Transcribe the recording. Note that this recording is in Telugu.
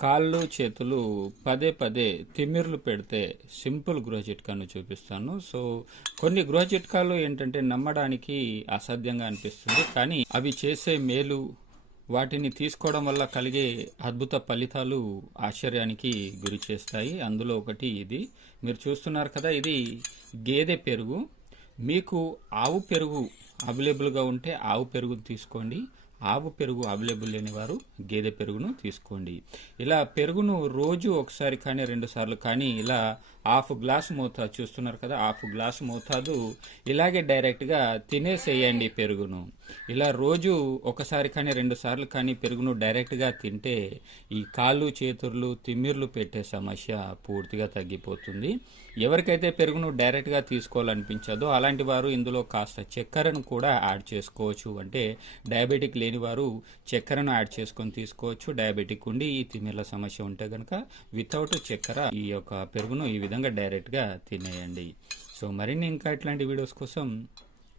కాళ్ళు చేతులు పదే పదే తిమ్మిర్లు పెడితే సింపుల్ గృహ చిట్కాను చూపిస్తాను. సో కొన్ని గృహ చిట్కాలు ఏంటంటే నమ్మడానికి అసాధ్యంగా అనిపిస్తుంది. కానీ అవి చేసే మేలు వాటిని తీసుకోవడం వల్ల కలిగే అద్భుత ఫలితాలు ఆశ్చర్యానికి గురి చేస్తాయి. అందులో ఒకటి ఇది. మీరు చూస్తున్నారు కదా ఇది గేదె పెరుగు. మీకు ఆవు పెరుగు అవైలబుల్గా ఉంటే ఆవు పెరుగు తీసుకోండి. ఆవు పెరుగు అవైలబుల్ లేని వారు గేదె పెరుగును తీసుకోండి. ఇలా పెరుగును రోజు ఒకసారి కానీ రెండు సార్లు కానీ ఇలా హాఫ్ గ్లాస్ మోతాదు చూస్తున్నారు కదా హాఫ్ గ్లాస్ మోతాదు ఇలాగే డైరెక్ట్గా తినేసేయండి పెరుగును. ఇలా రోజు ఒకసారి కానీ రెండు సార్లు కానీ పెరుగును డైరెక్ట్గా తింటే ఈ కాళ్ళు చేతుర్లు తిమ్మిర్లు పెట్టే సమస్య పూర్తిగా తగ్గిపోతుంది. ఎవరికైతే పెరుగును డైరెక్ట్గా తీసుకోవాలనిపించదో అలాంటి వారు ఇందులో కాస్త చక్కెరను కూడా యాడ్ చేసుకోవచ్చు. అంటే డయాబెటిక్ లేని వారు చక్కెరను యాడ్ చేసుకొని తీసుకోవచ్చు. డయాబెటిక్ ఉండి ఈ తిమ్మిర్ల సమస్య ఉంటే కనుక వితౌట్ చక్కెర ఈ యొక్క పెరుగును ఈ విధంగా డైరెక్ట్గా తినేయండి. సో మరిన్ని ఇంకా ఇట్లాంటి వీడియోస్ కోసం